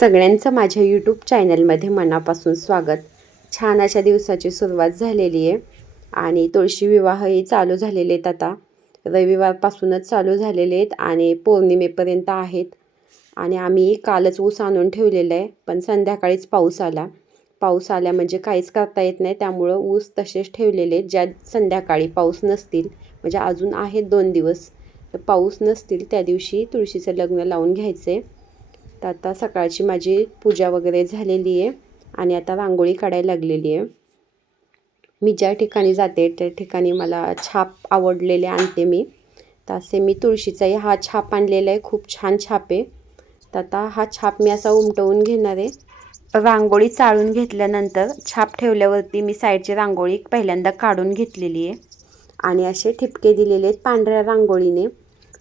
सगळ्यांचं माझ्या यूट्यूब चॅनलमध्ये मनापासून स्वागत. छान अशा दिवसाची सुरुवात झालेली आहे. आणि तुळशी विवाहही चालू झालेले आहेत आता. रविवारपासूनच चालू झालेले आहेत आणि पौर्णिमेपर्यंत आहेत. आणि आम्ही कालच ऊस आणून ठेवलेलं आहे पण संध्याकाळीच पाऊस आला. पाऊस आला म्हणजे काहीच करता येत नाही त्यामुळं ऊस तसेच ठेवलेले आहेत ज्या संध्याकाळी पाऊस नसतील. म्हणजे अजून आहेत दोन दिवस. तर पाऊस नसतील त्या दिवशी तुळशीचं लग्न लावून घ्यायचं आहे तर आता सकाळची माझी पूजा वगैरे झालेली आहे आणि आता रांगोळी काढायला लागलेली आहे. मी ज्या ठिकाणी जाते त्या ठिकाणी मला छाप आवडलेले आणते मी. तर असे मी तुळशीचाही हा छाप आणलेला आहे. खूप छान छाप आहे. तर आता हा छाप मी असा उमटवून घेणार आहे. रांगोळी चाळून घेतल्यानंतर छाप ठेवल्यावरती मी साईडची रांगोळी पहिल्यांदा काढून घेतलेली आहे. आणि असे ठिपके दिलेले आहेत पांढऱ्या रांगोळीने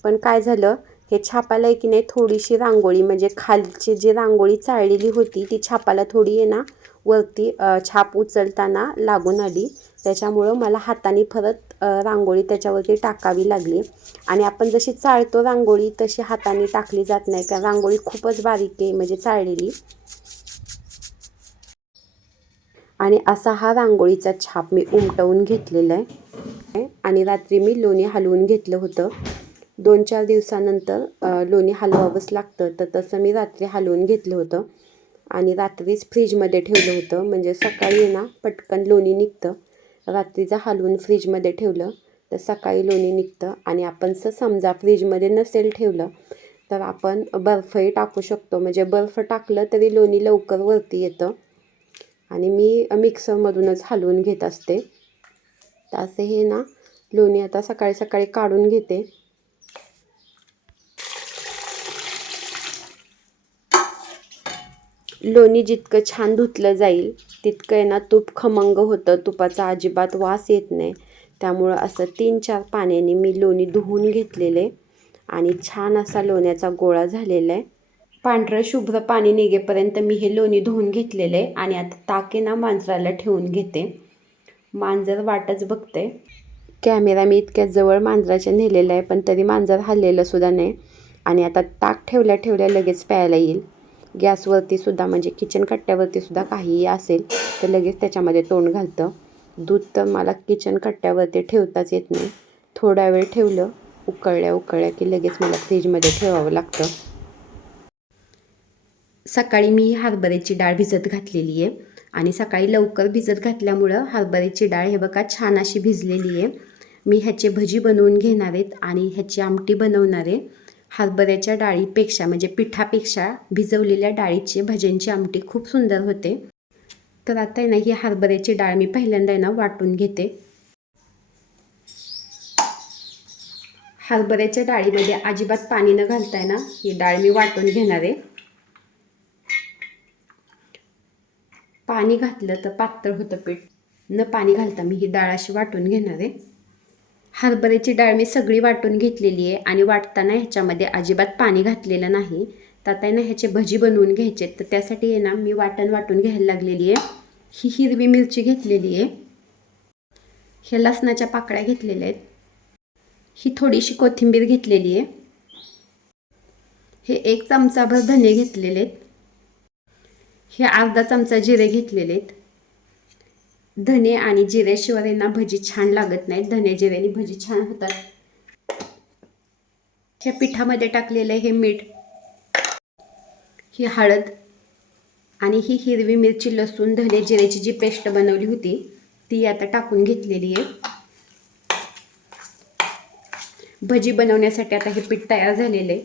पण काय झालं हे छापाला की नाही थोडीशी रांगोळी म्हणजे खालची जी रांगोळी चाळलेली होती ती छापाला थोडी आहे ना वरती छाप उचलताना लागून आली. त्याच्यामुळं मला हाताने परत रांगोळी त्याच्यावरती टाकावी लागली. आणि आपण जशी चाळतो रांगोळी तशी हाताने टाकली जात नाही कारण रांगोळी खूपच बारीक आहे म्हणजे चाळलेली. आणि असा हा रांगोळीचा छाप मी उमटवून घेतलेला आहे. आणि रात्री मी लोणी हलवून घेतलं होतं. दोन चार दिवसानंतर लोणी हलवावंच लागतं. तर तसं मी रात्री हलवून घेतलं होतं. आणि रात्रीच फ्रीजमध्ये ठेवलं होतं. म्हणजे सकाळी ना पटकन लोणी निघतं. रात्रीचं हलवून फ्रीजमध्ये ठेवलं तर सकाळी लोणी निघतं. आणि आपण जर समजा फ्रीजमध्ये नसेल ठेवलं तर आपण बर्फही टाकू शकतो. म्हणजे बर्फ टाकलं तरी लोणी लवकर वरती येतं. आणि मी मिक्सरमधूनच हलवून घेत असते. तर असे हे ना लोणी आता सकाळी सकाळी काढून घेते. लोणी जितकं छान धुतलं जाईल तितकं आहे ना तूप खमंग होतं तुपाचा अजिबात वास येत नाही. त्यामुळं असं तीन चार पाण्याने मी लोणी धुवून घेतलेले आणि छान असा लोण्याचा गोळा झालेला आहे. पांढरं शुभ्र पाणी निघेपर्यंत मी हे लोणी धुवून घेतलेलं आहे आणि आता ताके ना मांजराला ठेवून घेते. मांजर वाटच बघते. कॅमेरा मी इतक्या जवळ मांजराच्या नेलेला आहे पण तरी मांजर हल्लेलं सुद्धा नाही. आणि आता ताक ठेवल्या ठेवल्या लगेच प्यायला येईल. गॅसवरती सुद्धा म्हणजे किचन कट्ट्यावरती सुद्धा काहीही असेल तर लगेच त्याच्यामध्ये तोंड घालतं. दूध तर मला किचन कट्ट्यावरती ठेवताच येत नाही. थोडा वेळ ठेवलं उकळल्या उकळल्या की लगेच मला फ्रीजमध्ये ठेवावं लागतं. सकाळी मी हरभऱ्याची डाळ भिजत घातलेली आहे आणि सकाळी लवकर भिजत घातल्यामुळं हरभऱ्याची डाळ हे बघा छान अशी भिजलेली आहे. मी ह्याचे भजी बनवून घेणार आहेत आणि ह्याची आमटी बनवणार आहे. हरभऱ्याच्या डाळीपेक्षा म्हणजे पिठापेक्षा भिजवलेल्या डाळीचे भज्यांची आमटी खूप सुंदर होते. तर आता आहे ना ही हरभऱ्याची डाळ मी पहिल्यांदा आहे ना वाटून घेते. हरभऱ्याच्या डाळीमध्ये अजिबात पाणी न घालताय ना ही डाळ मी वाटून घेणार आहे. पाणी घातलं तर पातळ होतं पीठ. न पाणी घालता मी ही डाळ अशी वाटून घेणार आहे. हरभऱ्याची डाळ मी सगळी वाटून घेतलेली आहे आणि वाटताना ह्याच्यामध्ये अजिबात पाणी घातलेलं नाही. तर आता आहे ना ह्याचे भजी बनवून घ्यायचे तर त्यासाठी आहे ना मी वाटण वाटून घ्यायला लागलेली आहे. ही हिरवी मिरची घेतलेली आहे. ह्या लसणाच्या पाकळ्या घेतलेल्या आहेत. ही थोडीशी कोथिंबीर घेतलेली आहे. हे एक चमचाभर धने घेतलेले आहेत. हे अर्धा चमचा जिरे घेतलेले आहेत. धने आणि जिऱ्याशिवाय यांना भजी छान लागत नाहीत धने जिऱ्याने भजी छान होतात. ह्या पिठामध्ये टाकलेलं हे मीठ ही हळद आणि ही हिरवी मिरची लसूण धने जिऱ्याची जी पेस्ट बनवली होती ती आता टाकून घेतलेली आहे. भजी बनवण्यासाठी आता हे पीठ तयार झालेलं आहे.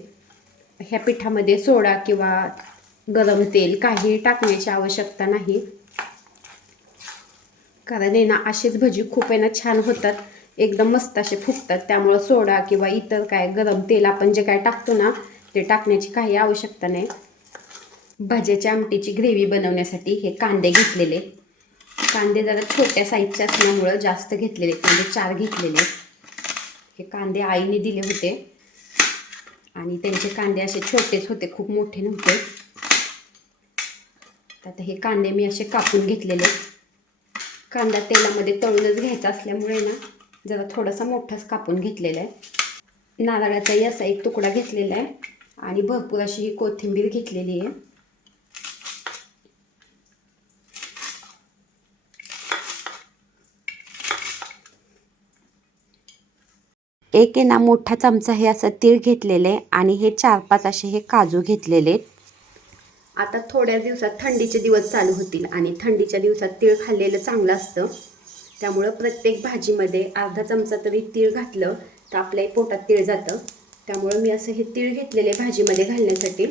ह्या पिठामध्ये सोडा किंवा गरम तेल काही टाकण्याची आवश्यकता नाही. कारण आहे ना असेच भजी खूप आहे ना छान होतात. एकदम मस्त असे फुगतात. त्यामुळं सोडा किंवा इतर काय गरम तेल आपण जे काय टाकतो ना ते टाकण्याची काही आवश्यकता नाही. भाज्याच्या आमटीची ग्रेव्ही बनवण्यासाठी हे कांदे घेतलेले. कांदे जरा छोट्या साईजचे असल्यामुळं जास्त घेतलेले म्हणजे चार घेतलेले. हे कांदे आईने दिले होते. आणि त्यांचे कांदे असे छोटेच होते खूप मोठे नव्हते. आता हे कांदे मी असे कापून घेतलेले. कांदा तेलामध्ये तळूनच घ्यायचा असल्यामुळे ना जरा थोडासा मोठाच कापून घेतलेला आहे. नारळाचाही असा एक तुकडा घेतलेला आहे आणि भरपूर अशी ही कोथिंबीर घेतलेली आहे. एक ना मोठा चमचा हे असं तीळ घेतलेले आणि हे चार पाच असे हे काजू घेतलेले आहेत. आता थोड्या दिवसात थंडीचे दिवस चालू होतील आणि थंडीच्या दिवसात तीळ खाल्लेलं चांगलं असतं. त्यामुळं प्रत्येक भाजीमध्ये अर्धा चमचा तरी तीळ घातलं तर आपल्या पोटात तीळ जातं. त्यामुळं मी असं हे तीळ घेतलेले भाजीमध्ये घालण्यासाठी.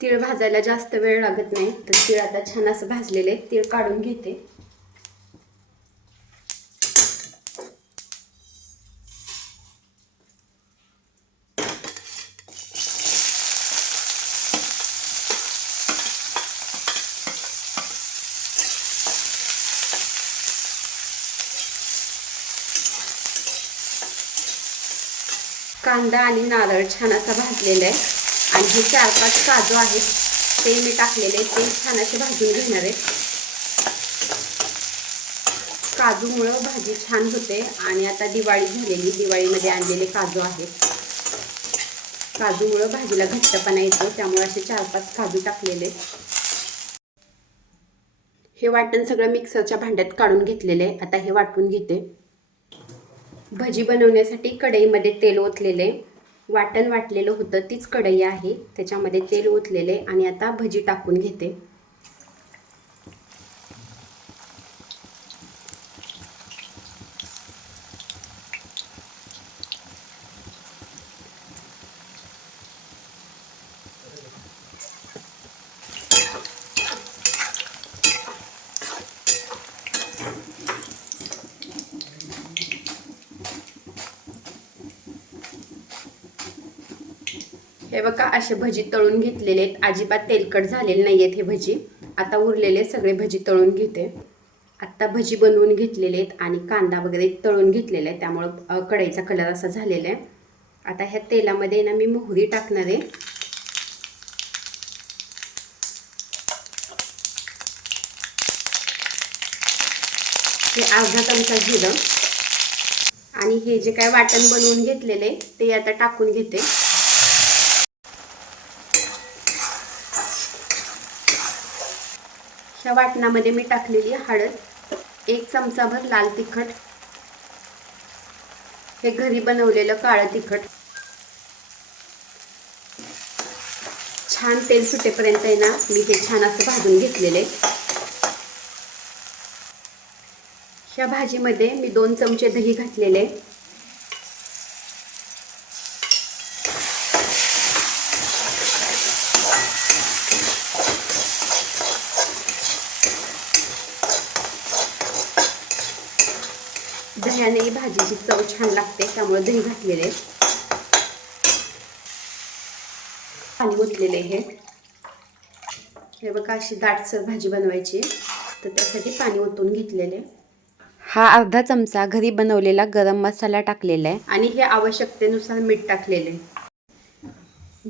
तीळ भाजायला जास्त वेळ लागत नाही तर तीळ आता छान असं भाजलेले तीळ काढून घेते. कांदा आणि नारळ छान असा भाजलेला आहे. आणि हे चार पाच काजू आहेत ते मी टाकलेले ते छान असे भाजून घेणार आहे. काजूमुळं भाजी छान होते आणि आता दिवाळी झालेली दिवाळीमध्ये आणलेले काजू आहेत. काजूमुळं भाजीला घट्टपणा येतो त्यामुळे असे चार पाच काजू टाकलेले हे वाटण सगळं मिक्सरच्या भांड्यात काढून घेतलेले आता हे वाटून घेते. भजी बनवण्यासाठी कढईमध्ये तेल ओतलेले वाटण वाटलेलं होतं तीच कढई आहे त्याच्यामध्ये तेल ओतलेले आणि आता भजी टाकून घेते. हे बघा असे भजी तळून घेतलेले आहेत. अजिबात तेलकट झालेले नाही आहेत हे भजी. आता उरलेले सगळे भजी तळून घेते. आत्ता भजी बनवून घेतलेले आहेत आणि कांदा वगैरे तळून घेतलेला आहे त्यामुळं कढईचा कलर असा झालेला आहे. आता ह्या तेलामध्ये ना मी मोहरी टाकणार आहे. हे अर्धा चमचा जिरं. आणि हे जे काय वाटण बनवून घेतलेले ते आता टाकून घेते. ह्या वाटणामध्ये मी टाकलेली हळद एक चमचाभर लाल तिखट हे घरी बनवलेलं काळं तिखट. छान तेल सुटेपर्यंत आहे ना मी हे छान असं भाजून घेतलेले ह्या भाजीमध्ये मी दोन चमचे दही घातलेले भाजीची चव छान लागते त्यामुळे दही घातलेले. पाणी ओतलेले हे. हे बघा अशी दाटसर भाजी बनवायची. तर त्यासाठी पाणी ओतून घेतलेले. हा अर्धा चमचा घरी बनवलेला गरम मसाला टाकलेला आहे. आणि हे आवश्यकतेनुसार मीठ टाकलेले.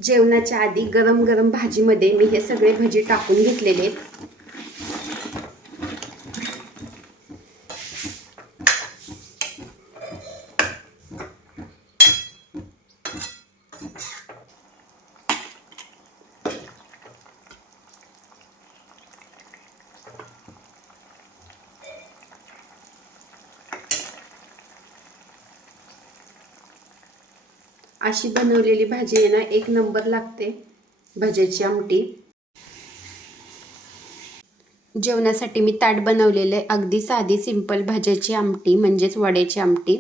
जेवणाच्या आधी गरम गरम भाजीमध्ये मी हे सगळे भजी टाकून घेतलेले. आहेत अशी बनवलेली भाजी आहे ना एक नंबर लागते भज्याची आमटी. जेवणासाठी मी ताट बनवलेलं आहे अगदी साधी सिंपल भाज्याची आमटी म्हणजेच वड्याची आमटी.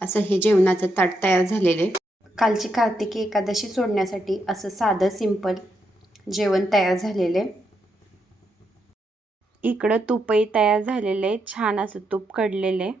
असं हे जेवणाचं ताट तयार झालेलं आहे. कालची कार्तिकी एकादशी सोडण्यासाठी असं साधं सिंपल जेवण तयार झालेलं आहे. इकडं तुपही तयार झालेलं आहे छान असं तूप कडलेलं आहे.